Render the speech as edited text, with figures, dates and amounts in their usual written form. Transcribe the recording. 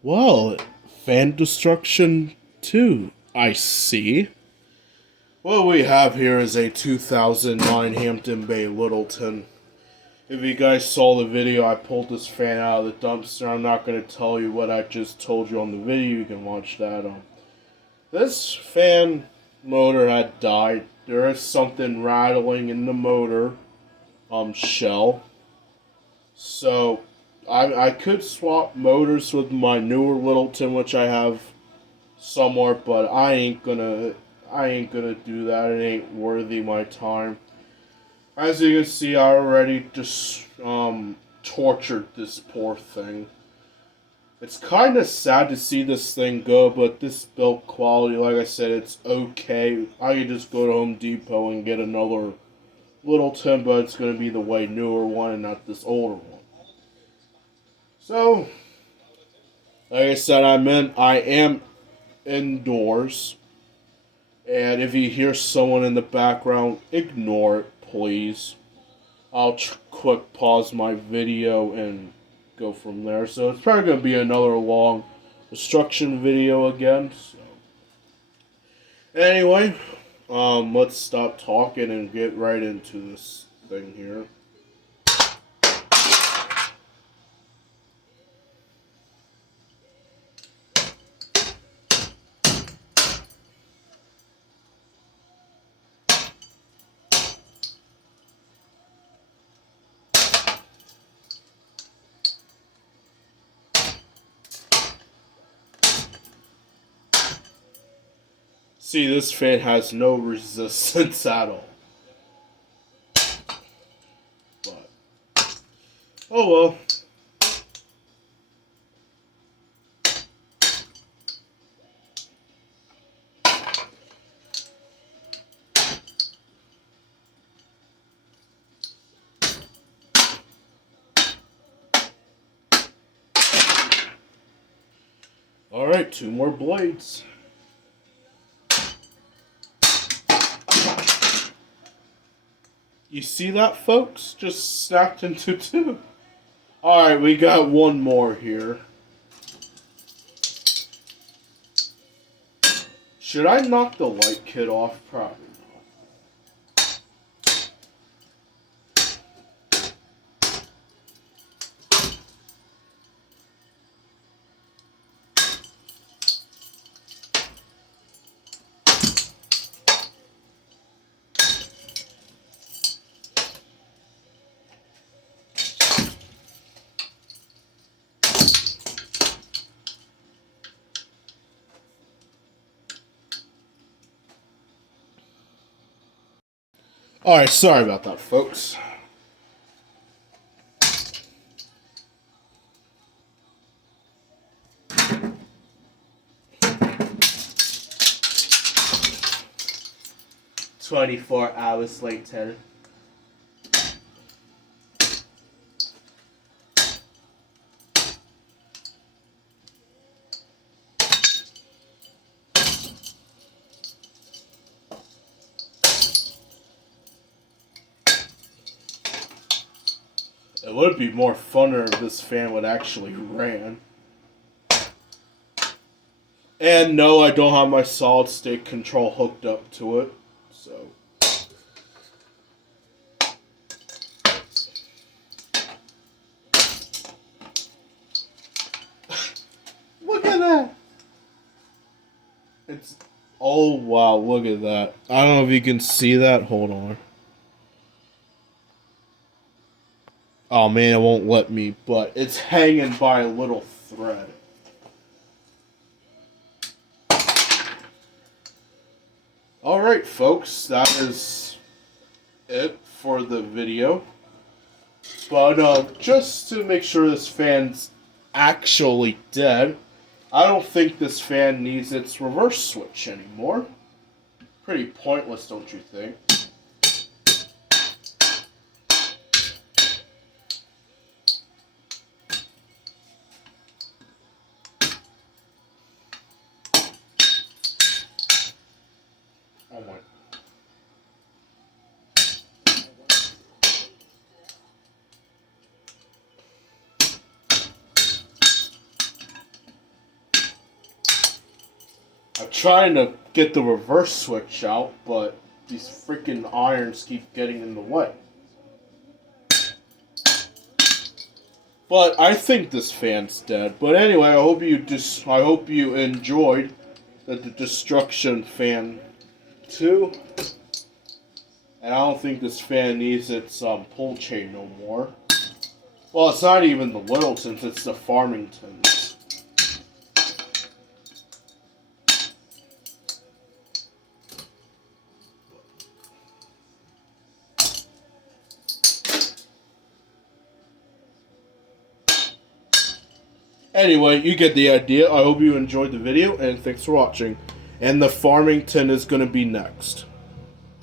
Well, fan destruction too, I see. What we have here is a 2009 Hampton Bay Littleton. If you guys saw the video, I pulled this fan out of the dumpster. I'm not going to tell you what I just told you on the video. You can watch that on. This fan motor had died. There is something rattling in the motor shell. So I could swap motors with my newer Littleton, which I have somewhere, but I ain't gonna do that. It ain't worthy my time. As you can see, I already just tortured this poor thing. It's kind of sad to see this thing go, but this build quality, like I said, it's okay. I could just go to Home Depot and get another Littleton, but it's gonna be the way newer one and not this older one. So, like I said, I am indoors. And if you hear someone in the background, ignore it, please. I'll quick pause my video and go from there. So it's probably going to be another long destruction video again. So anyway, let's stop talking and get right into this thing here. See, this fan has no resistance at all. But, oh well. Alright, two more blades. You see that, folks? Just snapped into two. Alright, we got one more here. Should I knock the light kit off? Probably not. Alright, sorry about that, folks. "24 hours later." It would be more funner if this fan would actually ran. And no, I don't have my solid state control hooked up to it. So. Look at that! It's. Oh wow, look at that. I don't know if you can see that. Hold on. Oh man, it won't let me, but it's hanging by a little thread. Alright, folks, that is it for the video. But just to make sure this fan's actually dead, I don't think this fan needs its reverse switch anymore. Pretty pointless, don't you think? Oh my. I'm trying to get the reverse switch out, but these freaking irons keep getting in the way. But I think this fan's dead. But anyway, I hope you enjoyed the Destruction Fan 2. And I don't think this fan needs its pull chain no more. Well, it's not even the Littletons, it's the Farmingtons. Anyway, you get the idea. I hope you enjoyed the video, and thanks for watching. And the Farmington is going to be next.